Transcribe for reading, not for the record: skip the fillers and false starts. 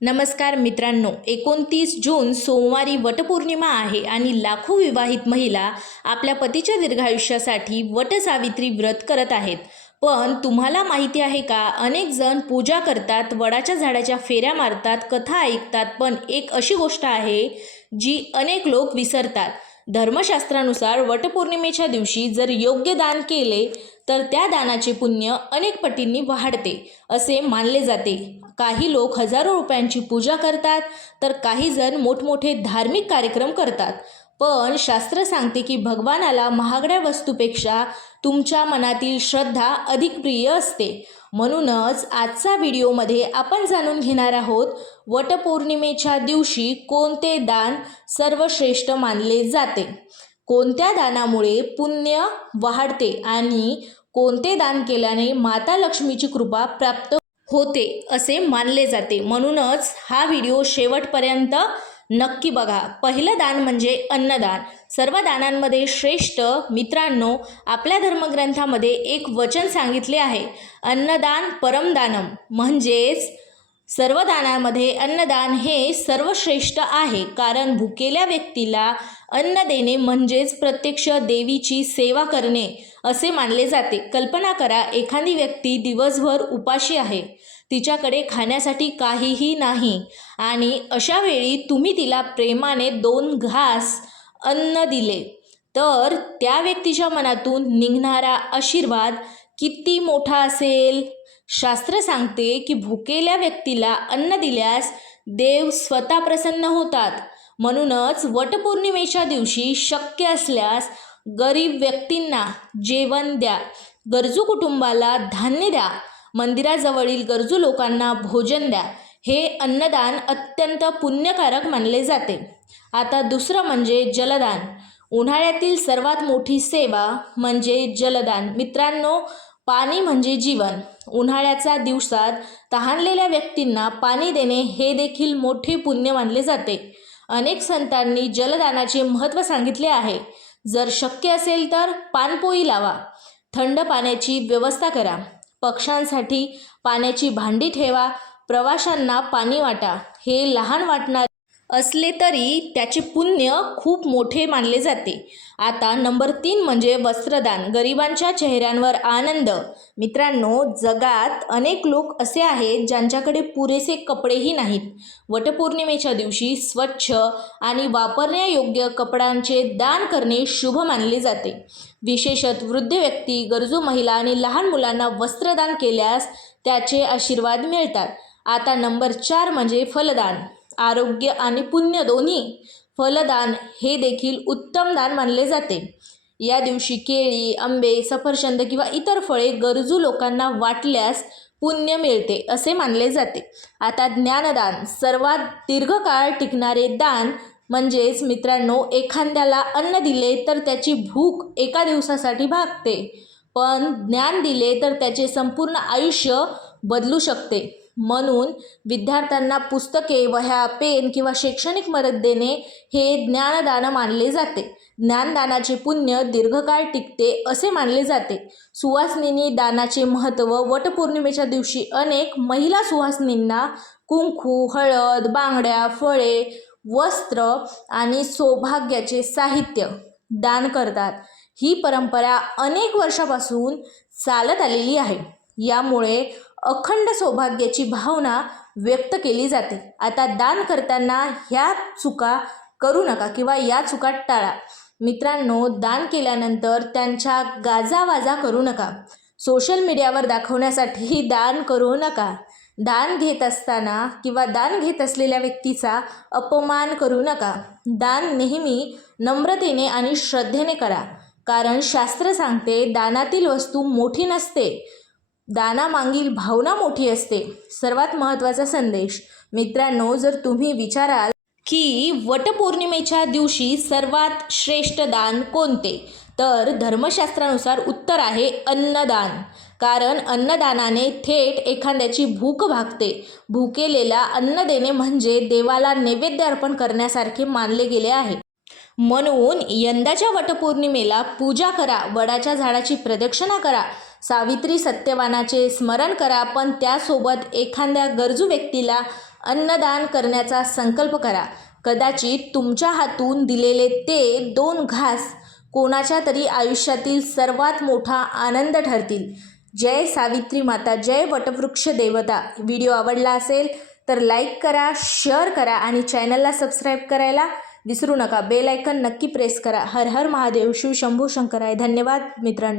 नमस्कार मित्रांनो, 29 जून सोमवारी वटपौर्णिमा आहे आणि लाखो विवाहित महिला आपल्या पतीच्या दीर्घायुष्यासाठी वटसावित्री व्रत करत आहेत. पण तुम्हाला माहिती आहे का, अनेक जण पूजा करतात, वडाच्या झाडाच्या फेऱ्या मारतात, कथा ऐकतात, पण एक अशी गोष्ट आहे जी अनेक लोक विसरतात. धर्मशास्त्रानुसार वटपौर्णिमेच्या दिवशी जर योग्य दान केले तर त्या दानाचे पुण्य अनेक पटींनी वाढते असे मानले जाते. काही लोक हजारो रुपयांची पूजा करतात तर काही जण मोठमोठे धार्मिक कार्यक्रम करतात. पण शास्त्र सांगते की भगवानाला महागड्या वस्तूपेक्षा तुमच्या मनातील श्रद्धा अधिक प्रिय असते. म्हणूनच आजचा व्हिडिओमध्ये आपण जाणून घेणार आहोत, वटपौर्णिमेच्या दिवशी कोणते दान सर्वश्रेष्ठ मानले जाते, कोणत्या दानामुळे पुण्य वाढते आणि कोणते दान केल्याने माता लक्ष्मीची कृपा प्राप्त होते असे मानले जाते. म्हणूनच हा व्हिडिओ शेवटपर्यंत नक्की बघा. पहिलं दान म्हणजे अन्नदान. सर्व दानांमध्ये श्रेष्ठ मित्रांनो, आपल्या धर्मग्रंथामध्ये एक वचन सांगितले आहे, अन्नदान परमदानम. म्हणजेच सर्व दानामध्ये अन्नदान हे सर्वश्रेष्ठ आहे, कारण भुकेल्या व्यक्तीला अन्न देणे म्हणजेच प्रत्यक्ष देवीची सेवा करणे असे मानले जाते. कल्पना करा, एखादी व्यक्ती दिवसभर उपाशी आहे, तिच्याकडे खाण्यासाठी काहीही नाही आणि अशा वेळी तुम्ही तिला प्रेमाने 2 घास अन्न दिले तर त्या व्यक्तीच्या मनातून निघणारा आशीर्वाद किती मोठा असेल. शास्त्र सांगते की भुकेल्या व्यक्तीला अन्न दिल्यास देव स्वतः प्रसन्न होतात. म्हणूनच वटपौर्णिमेच्या दिवशी शक्य असल्यास गरीब व्यक्तींना जेवण द्या, गरजू कुटुंबाला धान्य द्या, मंदिराजवळील गरजू लोकांना भोजन द्या. हे अन्नदान अत्यंत पुण्यकारक मानले जाते. आता दुसरं म्हणजे जलदान. उन्हाळ्यातील सर्वात मोठी सेवा म्हणजे जलदान. मित्रांनो, पाणी म्हणजे जीवन. उन्हाळ्याच्या दिवसात तहानलेल्या व्यक्तींना पाणी देणे हे देखील मोठे पुण्य मानले जाते. अनेक संतांनी जलदानाचे महत्त्व सांगितले आहे. जर शक्य असेल तर पाणपोई लावा, थंड पाण्याची व्यवस्था करा, पक्ष्यांसाठी पाण्याची भांडी ठेवा, प्रवाशांना पाणी वाटा. हे लहान वाटणारे असले तरी त्याचे पुण्य खूप मोठे मानले जाते. आता नंबर 3 म्हणजे वस्त्रदान. गरिबांच्या चेहऱ्यांवर आनंद. मित्रांनो, जगात अनेक लोक असे आहेत ज्यांच्याकडे पुरेसे कपडेही नाहीत. वटपौर्णिमेच्या दिवशी स्वच्छ आणि वापरण्यायोग्य कपड्यांचे दान करणे शुभ मानले जाते. विशेषतः वृद्ध व्यक्ती, गरजू महिला आणि लहान मुलांना वस्त्रदान केल्यास त्याचे आशीर्वाद मिळतात. आता नंबर 4 म्हणजे फलदान. आरोग्य आणि पुण्य दोन्ही. फलदान हे देखील उत्तम दान मानले जाते. या दिवशी केळी, आंबे, सफरचंद किंवा इतर फळे गरजू लोकांना वाटल्यास पुण्य मिळते असे मानले जाते. आता ज्ञानदान. सर्वात दीर्घकाळ टिकणारे दान. म्हणजेच मित्रांनो, एखाद्याला अन्न दिले तर त्याची भूक एका दिवसासाठी भागते, पण ज्ञान दिले तर त्याचे संपूर्ण आयुष्य बदलू शकते. म्हणून विद्यार्थ्यांना पुस्तके, वह्या, पेन किंवा शैक्षणिक मदत देणे हे ज्ञानदान मानले जाते. ज्ञानदानाचे पुण्य दीर्घकाळ टिकते असे मानले जाते. सुवासिनी दानाचे महत्त्व. वटपौर्णिमेच्या दिवशी अनेक महिला सुवासिनींना कुंकू, हळद, बांगड्या, फळे, वस्त्र आणि सौभाग्याचे साहित्य दान करतात. ही परंपरा अनेक वर्षापासून चालत आलेली आहे. यामुळे अखंड सौभाग्याची भावना व्यक्त केली जाते. आता दान करताना ह्या चुका करू नका किंवा या चुका टाळा. मित्रांनो, दान केल्यानंतर त्यांच्या गाजावाजा करू नका. सोशल मीडियावर दाखवण्यासाठी दान करू नका. दान घेत असताना किंवा दान घेत असलेल्या व्यक्तीचा अपमान करू नका. दान नेहमी नम्रतेने आणि श्रद्धेने करा, कारण शास्त्र सांगते दानातील वस्तू मोठी नसते, दानामागील भावना मोठी असते. सर्वात महत्त्वाचा संदेश. मित्रांनो, जर तुम्ही विचाराल की वटपौर्णिमेच्या दिवशी सर्वात श्रेष्ठ दान कोणते, तर धर्मशास्त्रानुसार उत्तर आहे अन्नदान. कारण अन्नदानाने थेट एखाद्याची भूक भागते. भुकेलेला अन्न देणे म्हणजे देवाला नैवेद्य अर्पण करण्यासारखे मानले गेले आहे. म्हणून यंदाच्या वटपौर्णिमेला पूजा करा, वडाच्या झाडाची प्रदक्षिणा करा, सावित्री सत्यवानाचे स्मरण करा, पण त्यासोबत एखाद्या गरजू व्यक्तीला अन्नदान करण्याचा संकल्प करा. कदाचित तुमच्या हातून दिलेले ते 2 घास कोणाच्या तरी आयुष्यातील सर्वात मोठा आनंद ठरतील. जय सावित्री माता, जय वटवृक्ष देवता. व्हिडिओ आवडला असेल तर लाईक करा, शेअर करा आणि चॅनलला सबस्क्राईब करायला विसरू नका. बेल आयकॉन नक्की प्रेस करा. हर हर महादेव. शिव शंभू शंकराय. धन्यवाद मित्रांनो.